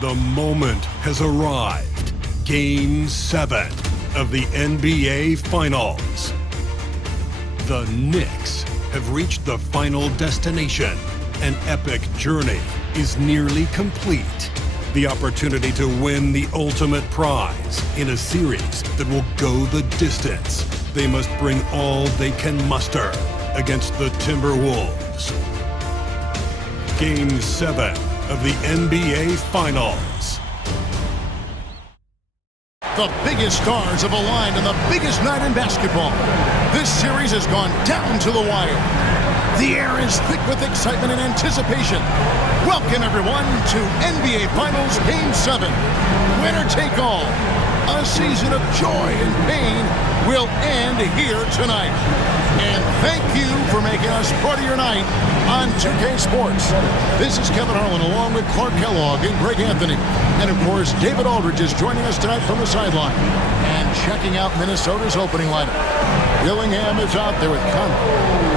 The moment has arrived. Game 7 of the NBA Finals. The Knicks have reached the final destination. An epic journey is nearly complete. The opportunity to win the ultimate prize in a series that will go the distance. They must bring all they can muster against the Timberwolves. Game 7 of the NBA Finals. The biggest stars have aligned on the biggest night in basketball. This series has gone down to the wire. The air is thick with excitement and anticipation. Welcome, everyone, to NBA Finals Game 7. Winner take all. A season of joy and pain will end here tonight. And thank you for making us part of your night on 2K Sports. This is Kevin Harlan along with Clark Kellogg and Greg Anthony. And, of course, David Aldridge is joining us tonight from the sideline. And checking out Minnesota's opening lineup. Dillingham is out there with Conley.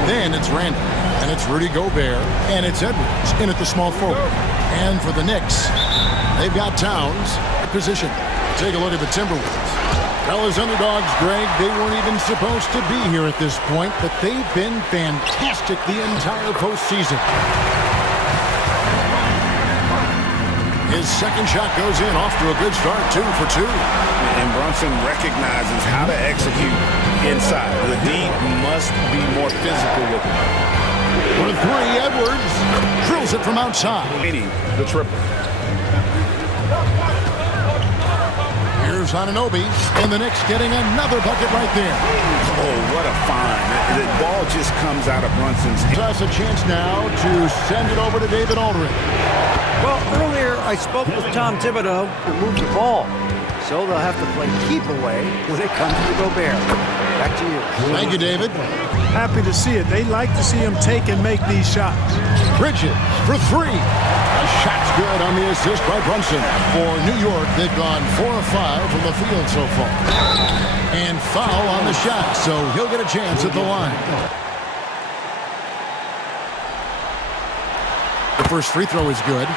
Then it's Randall. And it's Rudy Gobert. And it's Edwards in at the small forward. And for the Knicks, they've got Towns at position. Take a look at the Timberwolves. Well, as underdogs, Greg, they weren't even supposed to be here at this point, but they've been fantastic the entire postseason. His second shot goes in, off to a good start, 2 for 2. And Brunson recognizes how to execute inside. The D must be more physical with him. For 3, Edwards drills it from outside. Meaning the triple. Here's Anunoby, and the Knicks getting another bucket right there. Oh, what a find. The ball just comes out of Brunson's hand. Has a chance now to send it over to David Aldridge. Well, earlier I spoke with Tom Thibodeau to move the ball, so they'll have to play keep away when it comes to Gobert. Back to you. Thank you, David. Happy to see it. They like to see him take and make these shots. Bridges for 3. A shot's good on the assist by Brunson. For New York, they've gone 4 of 5 from the field so far. And foul on the shot, so he'll get a chance at the line. The first free throw is good.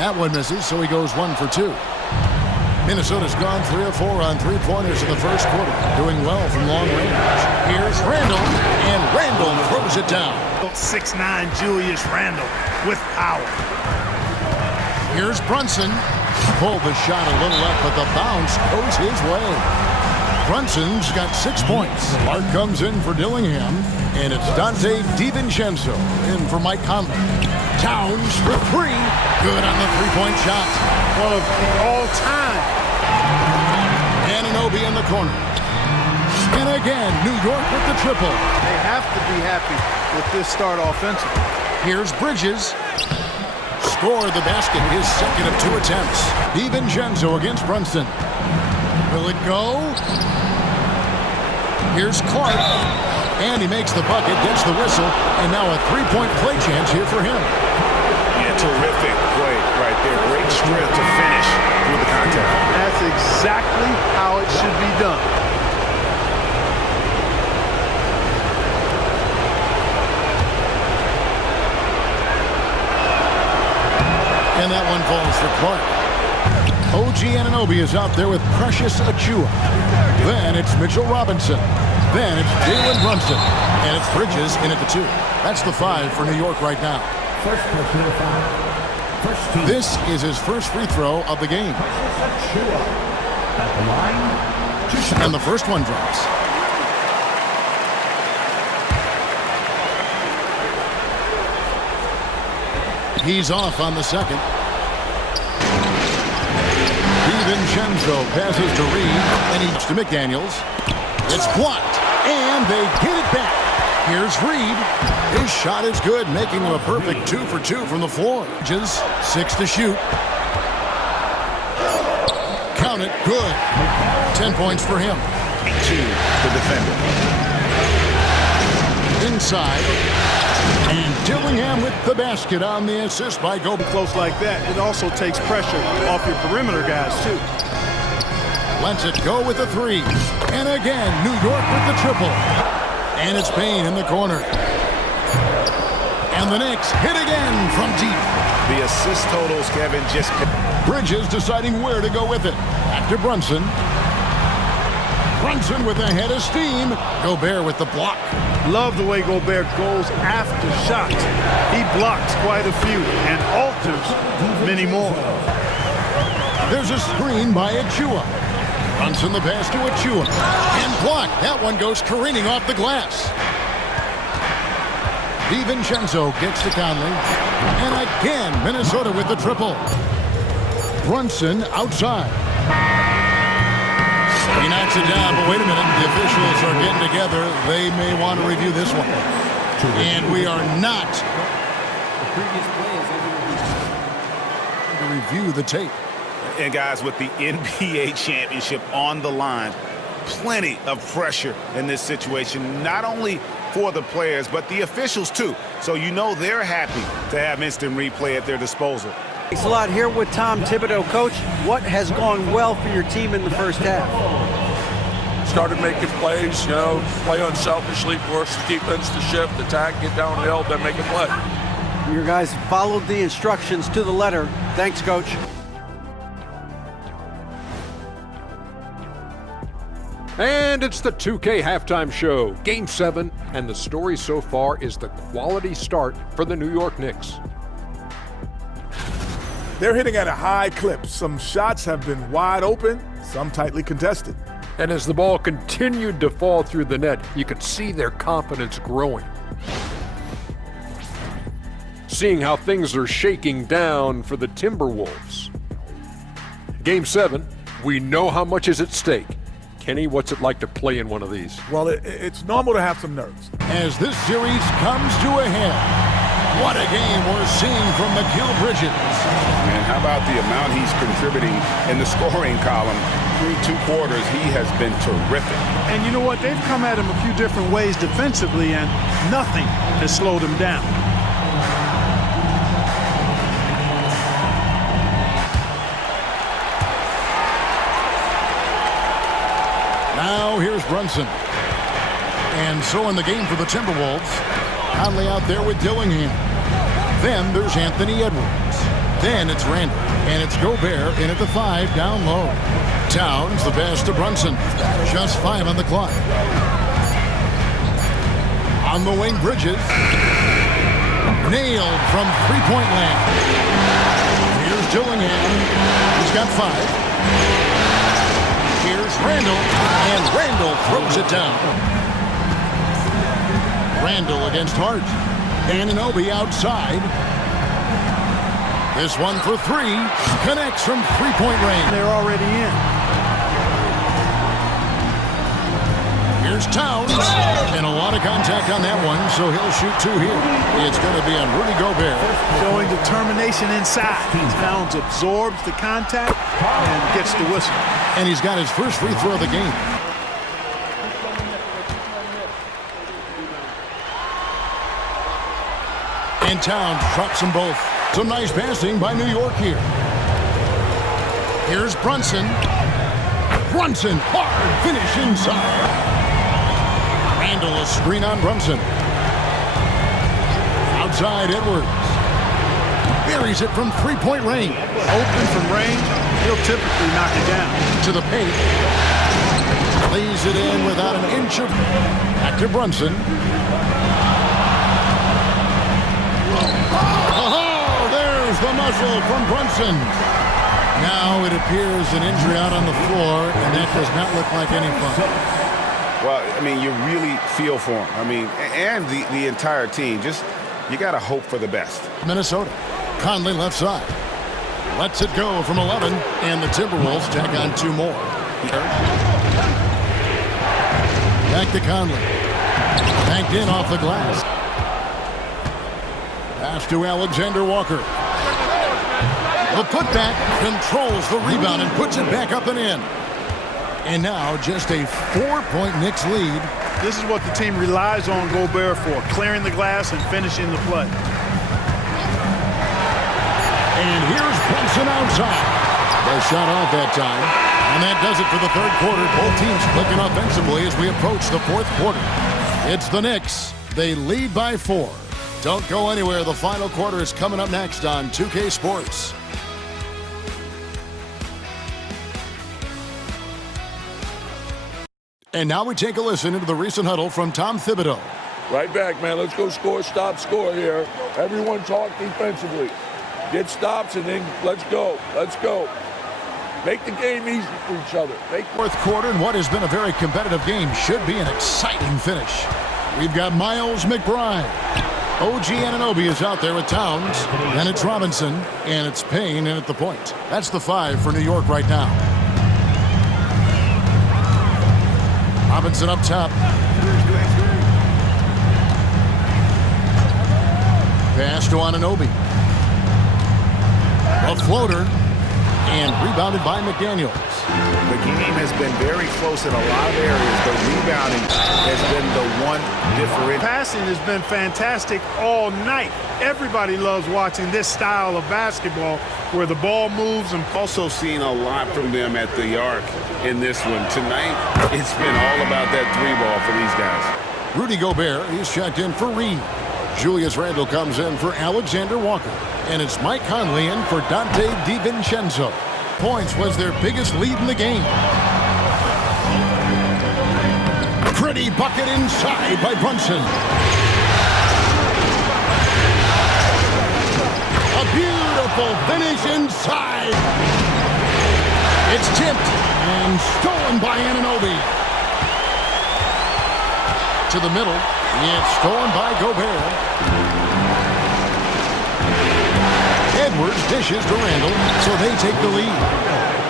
That one misses, so he goes 1 for 2. Minnesota's gone 3 of 4 on three-pointers in the first quarter, doing well from long range. Here's Randall, and Randall throws it down. 6'9" Julius Randle with power. Here's Brunson. Pulled the shot a little left, but the bounce goes his way. Brunson's got 6 points. Clark comes in for Dillingham, and it's Dante DiVincenzo in for Mike Conley. Towns for 3. Good on the three-point shot. One of the all-time. Anunoby in the corner. And again, New York with the triple. They have to be happy with this start offensively. Here's Bridges. Scored the basket, his second of 2 attempts. DiVincenzo against Brunson. Will it go? Here's Clark. And he makes the bucket, gets the whistle, and now a three-point play chance here for him. Yeah, terrific play right there. Great strength to finish through the contact. That's exactly how it should be done. And that one falls for Clark. OG Anunoby is out there with Precious Achiuwa. Then it's Mitchell Robinson. Then it's Jalen Brunson. And it's Bridges in at the 2. That's the 5 for New York right now. This is his first free throw of the game. And the first one drops. He's off on the second. DiVincenzo passes to Reed, and he's to McDaniels. It's blocked, and they get it back. Here's Reed. His shot is good, making him a perfect 2 for 2 from the floor. Just 6 to shoot. Count it, good. 10 points for him. 2 the defender. Inside. And Dillingham with the basket on the assist by Gobert. Close like that, it also takes pressure off your perimeter guys, too. Lets it go with the 3. And again, New York with the triple. And it's Payne in the corner. And the Knicks hit again from deep. The assist totals, Kevin, just... Bridges deciding where to go with it. Back to Brunson. Brunson with a head of steam. Gobert with the block. Love the way Gobert goes after shots. He blocks quite a few and alters many more. There's a screen by Achua. Brunson the pass to Achua. And blocked. That one goes careening off the glass. DiVincenzo gets to Conley. And again, Minnesota with the triple. Brunson outside. He knocks it down, but wait a minute. The officials are getting together. They may want to review this one. And we are not to review the tape. And guys, with the NBA championship on the line, plenty of pressure in this situation, not only for the players, but the officials too. So you know they're happy to have instant replay at their disposal. Thanks a lot. Here with Tom Thibodeau. Coach, what has gone well for your team in the first half? Started making plays, play unselfishly, force the defense to shift, attack, get downhill, then make a play. Your guys followed the instructions to the letter. Thanks, Coach. And it's the 2K halftime show, Game 7, and the story so far is the quality start for the New York Knicks. They're hitting at a high clip. Some shots have been wide open, some tightly contested. And as the ball continued to fall through the net, you could see their confidence growing. Seeing how things are shaking down for the Timberwolves. Game 7, we know how much is at stake. Kenny, what's it like to play in one of these? Well, it's normal to have some nerves. As this series comes to a head. What a game we're seeing from Mikal Bridges. Man, how about the amount he's contributing in the scoring column? Through 2 quarters, he has been terrific. And you know what? They've come at him a few different ways defensively, and nothing has slowed him down. Now here's Brunson. And so in the game for the Timberwolves, Conley out there with Dillingham. Then there's Anthony Edwards. Then it's Randall. And it's Gobert in at the 5 down low. Towns the pass to Brunson. Just 5 on the clock. On the wing, Bridges. Nailed from three-point land. Here's Dillingham. He's got 5. Here's Randall. And Randall throws it down. Randall against Hart. Anunoby outside. This one for 3. Connects from three-point range. They're already in. Here's Towns. And a lot of contact on that one, so he'll shoot 2 here. It's going to be on Rudy Gobert. Showing determination inside. Towns absorbs the contact and gets the whistle. And he's got his first free throw of the game. And Towns drops them both. Some nice passing by New York here. Here's Brunson. Brunson, hard finish inside. Randall, a screen on Brunson. Outside Edwards. Buries it from three-point range. Open from range, he'll typically knock it down. To the paint. Lays it in without an inch of... Back to Brunson. Oh, there's the muzzle from Brunson. Now it appears an injury out on the floor, and that does not look like any fun. Well, I mean, you really feel for him. I mean, and the entire team. Just, you got to hope for the best. Minnesota. Conley left side. Lets it go from 11, and the Timberwolves tack on 2 more. Back to Conley. Banked in off the glass. Pass to Alexander Walker. The putback controls the rebound and puts it back up and in. And now just a 4-point Knicks lead. This is what the team relies on Gobert for, clearing the glass and finishing the play. And here's Brunson outside. The shot off that time. And that does it for the 3rd quarter. Both teams clicking offensively as we approach the 4th quarter. It's the Knicks. They lead by 4. Don't go anywhere. The final quarter is coming up next on 2K Sports. And now we take a listen into the recent huddle from Tom Thibodeau. Right back, man. Let's go score, stop, score here. Everyone talk defensively. Get stops, and then let's go. Let's go. Make the game easy for each other. Fourth quarter, and what has been a very competitive game should be an exciting finish. We've got Miles McBride. OG Anunoby is out there with Towns. Then it's Robinson, and it's Payne in at the point. That's the 5 for New York right now. Robinson up top. Pass to Anunoby. A floater. And rebounded by McDaniels. The game has been very close in a lot of areas, but rebounding has been the one differential. Passing has been fantastic all night. Everybody loves watching this style of basketball where the ball moves. And Also seeing a lot from them at the arc in this one. Tonight, it's been all about that 3-ball for these guys. Rudy Gobert, he's checked in for Reed. Julius Randle comes in for Alexander Walker. And it's Mike Conley in for Dante DiVincenzo. Points was their biggest lead in the game. Pretty bucket inside by Brunson. A beautiful finish inside. It's tipped and stolen by Anunoby. To the middle. It's stolen by Gobert. Edwards dishes to Randle, so they take the lead.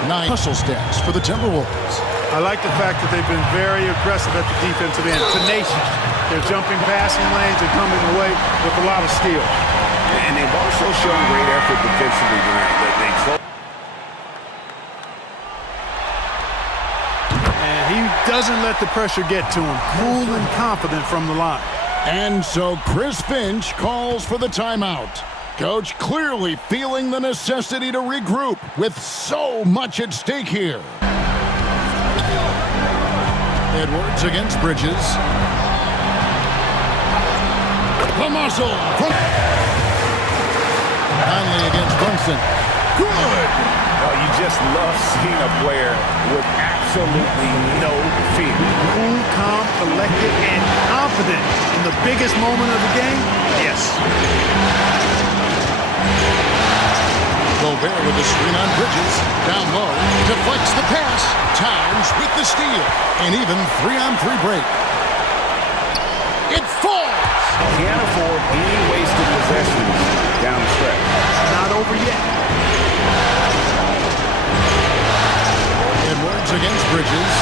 9 hustle stats for the Timberwolves. I like the fact that they've been very aggressive at the defensive end. Tenacious. They're jumping passing lanes and coming away with a lot of skill. And they've also shown great effort defensively tonight. And he doesn't let the pressure get to him. Cool and confident from the line. And so Chris Finch calls for the timeout. Coach clearly feeling the necessity to regroup with so much at stake here. Edwards against Bridges. The muscle. Conley against Brunson. Good. Oh, you just love seeing a player with absolutely no fear. Cool, calm, collected, and confident in the biggest moment of the game. Yes. Gobert with the screen on Bridges. Down low. Deflects the pass. Towns with the steal. And even 3-on-3 break. It falls. Can't afford any wasted possessions down the stretch. It's not over yet. Edwards against Bridges.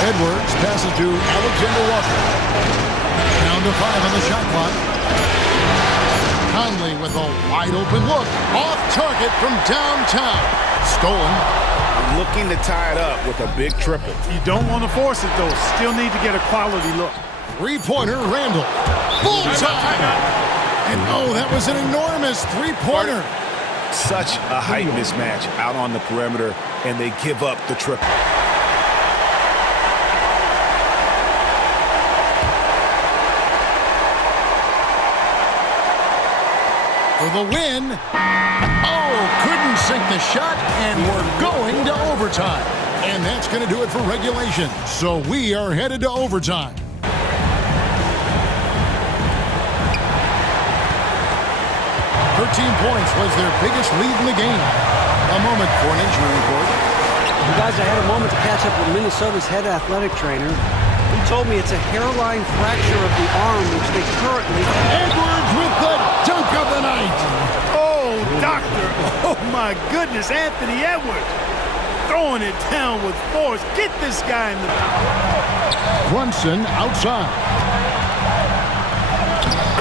Edwards passes to Alexander Walker. Down to 5 on the shot clock. Conley with a wide-open look. Off target from downtown. Stolen. Looking to tie it up with a big triple. You don't want to force it, though. Still need to get a quality look. Three-pointer, Randle. Bullseye! And oh, that was an enormous three-pointer. Such a height mismatch out on the perimeter, and they give up the triple. For the win. Oh, couldn't sink the shot, and we're going to overtime. And that's going to do it for regulation. So we are headed to overtime. Points was their biggest lead in the game. A moment for an injury report. You guys, I had a moment to catch up with Minnesota's head athletic trainer. He told me it's a hairline fracture of the arm, which they currently... Edwards with the dunk of the night. Oh, doctor. Oh, my goodness. Anthony Edwards throwing it down with force. Get this guy in the... Brunson outside.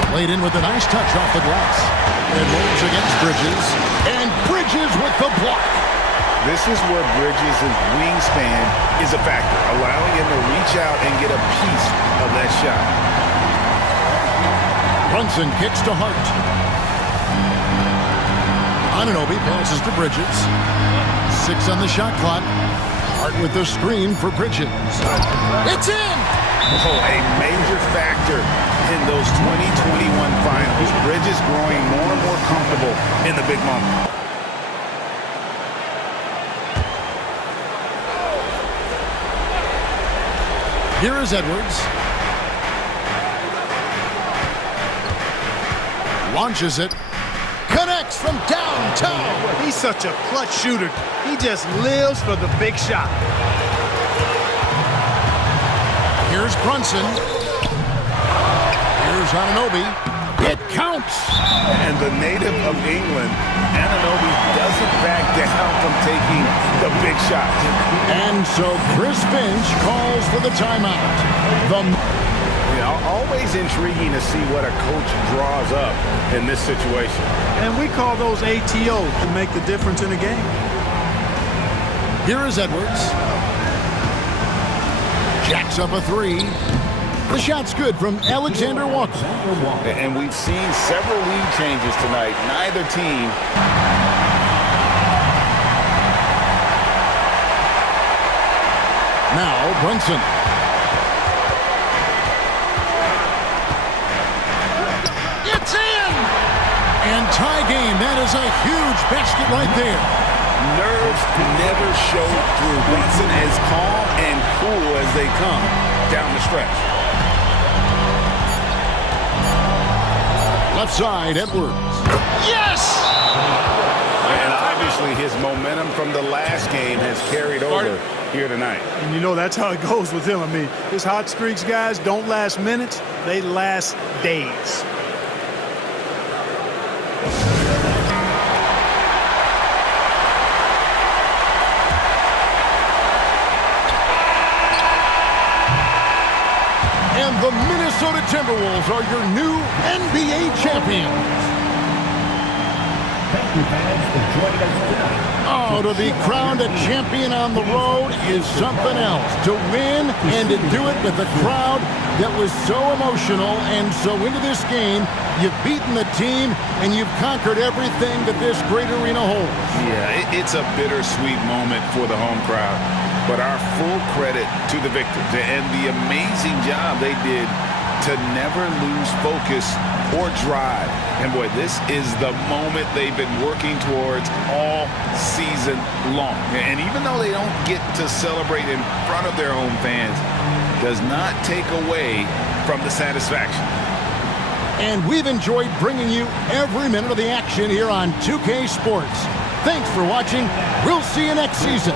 Played in with a nice touch off the glass. Edwards against Bridges. And Bridges with the block. This is where Bridges' wingspan is a factor, allowing him to reach out and get a piece of that shot. Brunson kicks to Hart. Anunoby passes to Bridges. 6 on the shot clock. Hart with the screen for Bridges. It's in! Oh, a major factor in those 2021 finals. Bridges growing more and more comfortable in the big moment. Here is Edwards. Launches it. Connects from downtown. He's such a clutch shooter. He just lives for the big shot. Here's Brunson. Here's Anunoby. It counts. And the native of England, Anunoby doesn't back down from taking the big shot. And so Chris Finch calls for the timeout. Always intriguing to see what a coach draws up in this situation. And we call those ATOs to make the difference in the game. Here is Edwards. Jacks up a three. The shot's good from Alexander Walker. And we've seen several lead changes tonight. Neither team. Now Brunson. It's in! And tie game. That is a huge basket right there. Nerves never show through. Brunson as calm and cool as they come down the stretch. Left side, Edwards. Yes! And obviously his momentum from the last game has carried over here tonight. And you know that's how it goes with him. I mean, his hot streaks, guys, don't last minutes. They last days. And the Minnesota Timberwolves are your new NBA champions. Thank you, fans, for joining us tonight. Oh, to be crowned a champion on the road is something else. To win and to do it with a crowd that was so emotional and so into this game, you've beaten the team and you've conquered everything that this great arena holds. Yeah, it's a bittersweet moment for the home crowd. But our full credit to the victors and the amazing job they did to never lose focus or drive. And boy, this is the moment they've been working towards all season long. And even though they don't get to celebrate in front of their home fans, does not take away from the satisfaction. And we've enjoyed bringing you every minute of the action here on 2K Sports. Thanks for watching. We'll see you next season.